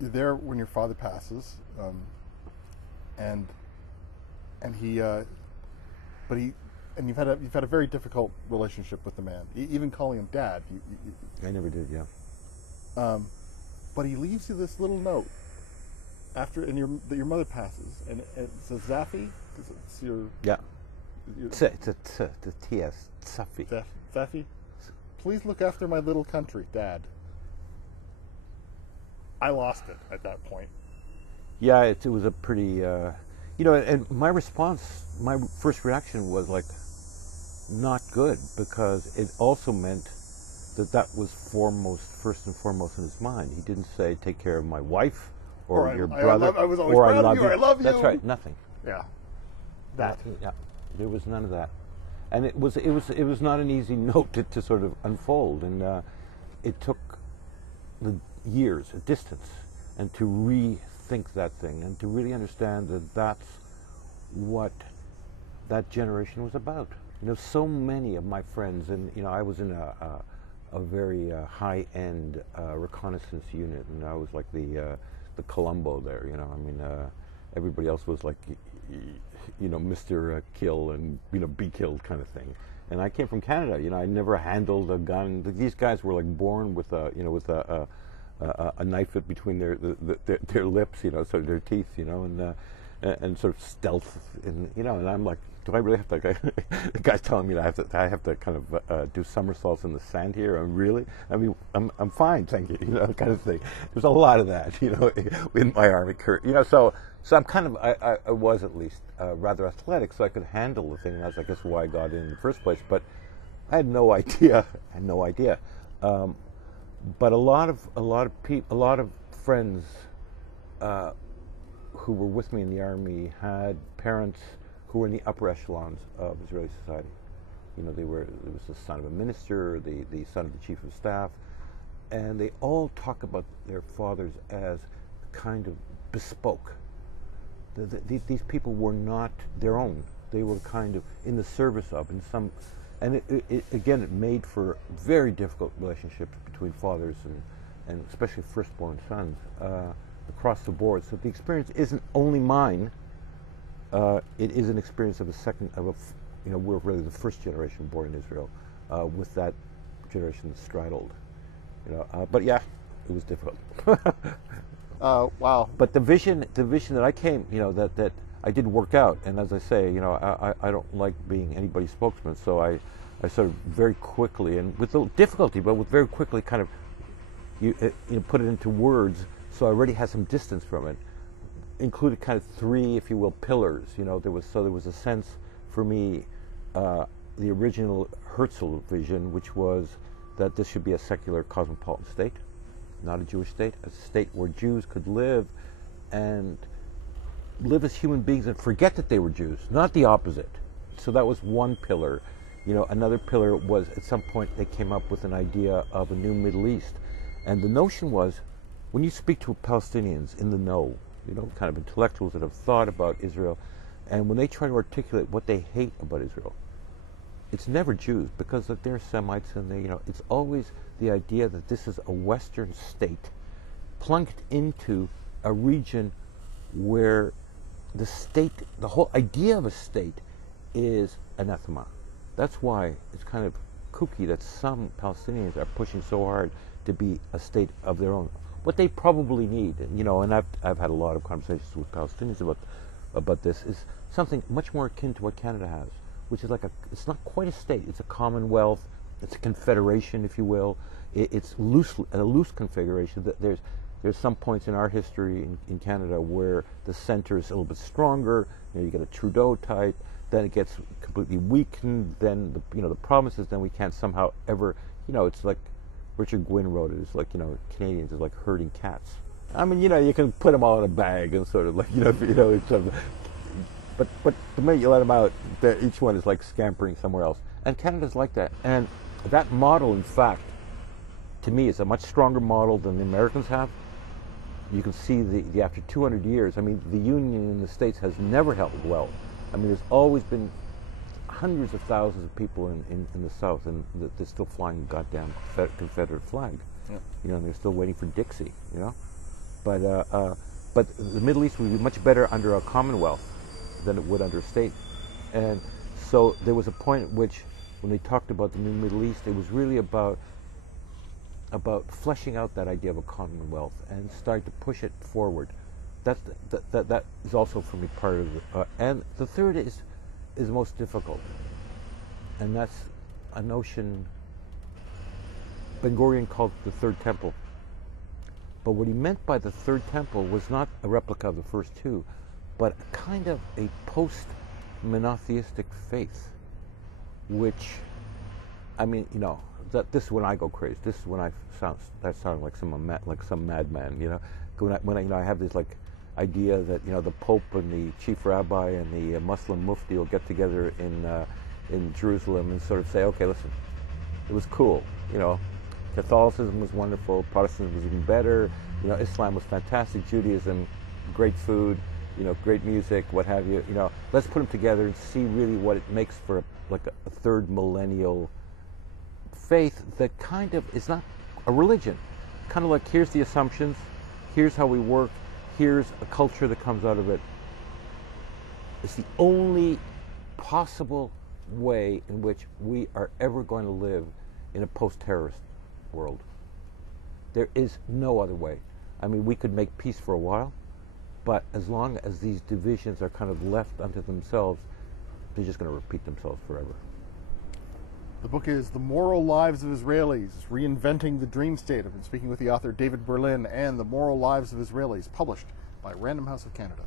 you're there when your father passes, and he, but he, and you've had a very difficult relationship with the man. Even calling him Dad. I never did. Yeah. But he leaves you this little note after, and your mother passes, and it says Zafi. It's your Yeah. It's a T-S, Safi. Zafi. Please look after my little country, Dad. I lost it at that point. Yeah, it was a pretty, and my response, my first reaction was like, not good, because it also meant that was first and foremost in his mind. He didn't say, take care of my wife, or your brother, I was always proud of you, I love you. That's right, nothing. Yeah. That. Yeah, there was none of that. And it was not an easy note to sort of unfold, and it took the years, a distance, and to rethink that thing, and to really understand that that's what that generation was about. So many of my friends, and I was in a very high-end reconnaissance unit, and I was like the Columbo there. Everybody else was like, Mr. Kill and be killed kind of thing. And I came from Canada. I never handled a gun. These guys were like born with a knife between their lips, so their teeth, and sort of stealth, and I'm like, do I really have to? The guy's telling me that I have to kind of do somersaults in the sand here. I'm fine, thank you, kind of thing. There's a lot of that, in my Army career, So I'm kind of, I was at least rather athletic, so I could handle the thing. That's, I guess, why I got in the first place. But I had no idea. But a lot of friends who were with me in the Army had parents who were in the upper echelons of Israeli society. There was the son of a minister, the son of the chief of staff, and they all talk about their fathers as kind of bespoke. These people were not their own. They were kind of in the service of, and it made for very difficult relationships between fathers and especially firstborn sons across the board. So the experience isn't only mine. It is an experience of we're really the first generation born in Israel, with that generation straddled. But yeah, it was difficult. Wow. But the vision that I came, that I did work out, and as I say, I don't like being anybody's spokesman, so I sort of very quickly, and with a little difficulty, but with very quickly kind of put it into words, so I already had some distance from it. Included kind of three, if you will, pillars. There was a sense for me, the original Herzl vision, which was that this should be a secular cosmopolitan state, not a Jewish state, a state where Jews could live as human beings and forget that they were Jews, not the opposite. So that was one pillar. Another pillar was, at some point they came up with an idea of a new Middle East. And the notion was, when you speak to Palestinians in the know, kind of intellectuals that have thought about Israel, and when they try to articulate what they hate about Israel, it's never Jews, because they're Semites, and it's always the idea that this is a Western state plunked into a region where the whole idea of a state is anathema. That's why it's kind of kooky that some Palestinians are pushing so hard to be a state of their own. What they probably need, and I've had a lot of conversations with Palestinians about this, is something much more akin to what Canada has, which is it's not quite a state. It's a commonwealth. It's a confederation, if you will. It's a loose configuration. There's some points in our history in Canada where the center is a little bit stronger. You get a Trudeau type. Then it gets completely weakened. Then the provinces. Then we can't somehow ever. It's like Richard Gwynne wrote it. It's like Canadians is like herding cats. You can put them all in a bag and sort of it's sort of, but the minute you let them out, each one is like scampering somewhere else. And Canada's like that. And that model, in fact, to me, is a much stronger model than the Americans have. You can see the after 200 years, the Union in the States has never held well. There's always been hundreds of thousands of people in the South, and they're still flying the goddamn Confederate flag. Yeah. And they're still waiting for Dixie, But the Middle East would be much better under a commonwealth than it would under a state. And so there was a point at which, when they talked about the new Middle East, it was really about fleshing out that idea of a commonwealth and starting to push it forward. That is also for me part of it. And the third is most difficult, and that's a notion Ben-Gurion called the Third Temple. But what he meant by the Third Temple was not a replica of the first two, but kind of a post-monotheistic faith, which, I mean, you know, this is when I go crazy. This is when I sound like some madman, you know. When I have this like idea that, you know, the Pope and the Chief Rabbi and the Muslim Mufti will get together in Jerusalem and sort of say, okay, listen, it was cool, you know. Catholicism was wonderful, Protestantism was even better, you know, Islam was fantastic, Judaism, great food, you know, great music, what have you, you know. Let's put them together and see really what it makes for a third millennial faith that kind of is not a religion. Kind of like, here's the assumptions, here's how we work, here's a culture that comes out of it. It's the only possible way in which we are ever going to live in a post-terrorist world. There is no other way. I mean, we could make peace for a while, but as long as these divisions are kind of left unto themselves, they're just going to repeat themselves forever. The book is The Moral Lives of Israelis, Reinventing the Dream State. I've been speaking with the author David Berlin, and The Moral Lives of Israelis, published by Random House of Canada.